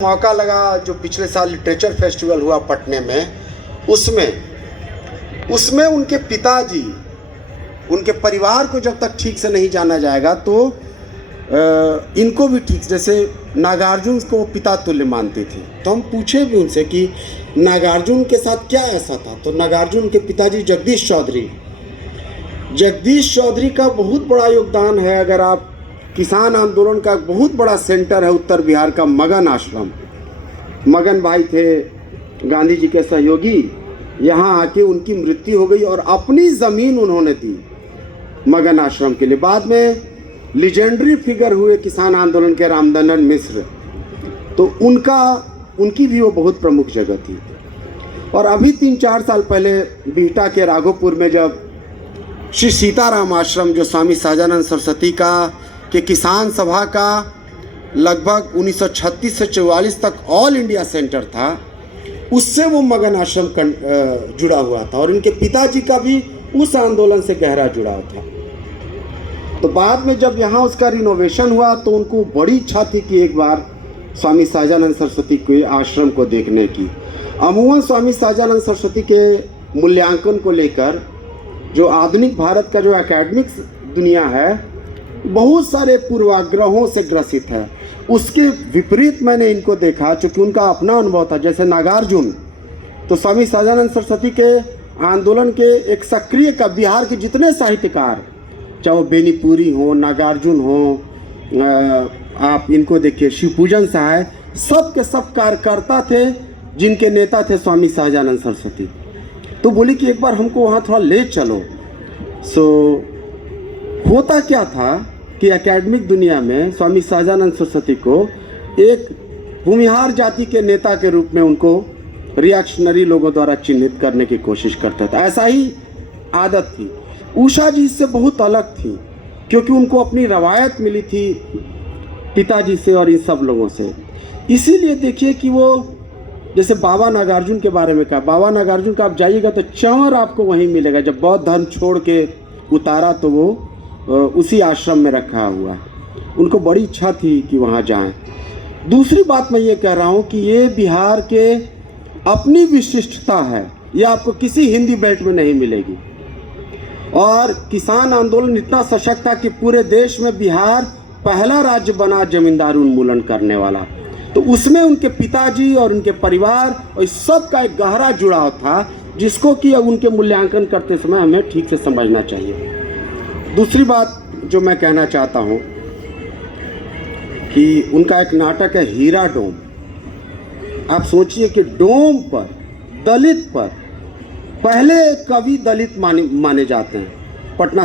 मौका लगा जो पिछले साल लिटरेचर फेस्टिवल हुआ पटने में, उसमें उनके पिताजी, उनके परिवार को जब तक ठीक से नहीं जाना जाएगा तो इनको भी ठीक, जैसे नागार्जुन को पिता तुल्य मानती थी। तो हम पूछे भी उनसे कि नागार्जुन के साथ क्या ऐसा था, तो नागार्जुन के पिताजी जगदीश चौधरी का बहुत बड़ा योगदान है। अगर आप किसान आंदोलन का बहुत बड़ा सेंटर है उत्तर बिहार का मगन आश्रम, मगन भाई थे गांधी जी के सहयोगी, यहाँ आके उनकी मृत्यु हो गई और अपनी ज़मीन उन्होंने दी मगन आश्रम के लिए। बाद में लीजेंडरी फिगर हुए किसान आंदोलन के रामदनन मिश्र, तो उनकी भी वो बहुत प्रमुख जगह थी। और अभी 3-4 साल पहले बिहटा के राघोपुर में जब श्री सीताराम आश्रम, जो स्वामी सहजानंद सरस्वती के किसान सभा का लगभग 1936 से 44 तक ऑल इंडिया सेंटर था, उससे वो मगन आश्रम जुड़ा हुआ था और इनके पिताजी का भी उस आंदोलन से गहरा जुड़ाव था। तो बाद में जब यहाँ उसका रिनोवेशन हुआ तो उनको बड़ी इच्छा थी कि एक बार स्वामी सहजानंद सरस्वती के आश्रम को देखने की। अमूमन स्वामी सहजानंद सरस्वती के मूल्यांकन को लेकर जो आधुनिक भारत का जो एकेडमिक दुनिया है बहुत सारे पूर्वाग्रहों से ग्रसित है। उसके विपरीत मैंने इनको देखा, चूँकि उनका अपना अनुभव था। जैसे नागार्जुन, तो स्वामी सहजानंद सरस्वती के आंदोलन के एक सक्रिय का बिहार के जितने साहित्यकार, चाहे वो बेनीपुरी हो, नागार्जुन हो, आप इनको देखिए शिवपूजन सहाय, सब के सब कार्यकर्ता थे जिनके नेता थे स्वामी सहजानंद सरस्वती। तो बोली कि एक बार हमको वहाँ थोड़ा ले चलो। होता क्या था कि एकेडमिक दुनिया में स्वामी सहजानंद सरस्वती को एक भूमिहार जाति के नेता के रूप में उनको रिएक्शनरी लोगों द्वारा चिन्हित करने की कोशिश करता था। ऐसा ही आदत थी। उषा जी इससे बहुत अलग थी, क्योंकि उनको अपनी रवायत मिली थी पिताजी से और इन सब लोगों से। इसीलिए देखिए कि वो, जैसे बाबा नागार्जुन के बारे में कहा, बाबा नागार्जुन का आप जाइएगा तो चंवर आपको वहीं मिलेगा। जब बौद्ध धर्म छोड़ के उतारा तो वो उसी आश्रम में रखा हुआ। उनको बड़ी इच्छा थी कि वहाँ जाएं। दूसरी बात मैं ये कह रहा हूँ कि ये बिहार के अपनी विशिष्टता है, ये आपको किसी हिंदी बेल्ट में नहीं मिलेगी। और किसान आंदोलन इतना सशक्त था कि पूरे देश में बिहार पहला राज्य बना जमींदार उन्मूलन करने वाला। तो उसमें उनके पिताजी और उनके परिवार और इस सब का एक गहरा जुड़ाव था, जिसको कि अब उनके मूल्यांकन करते समय हमें ठीक से समझना चाहिए। दूसरी बात जो मैं कहना चाहता हूँ कि उनका एक नाटक है हीरा डोम। आप सोचिए कि डोम पर, दलित पर, पहले कवि दलित माने जाते हैं पटना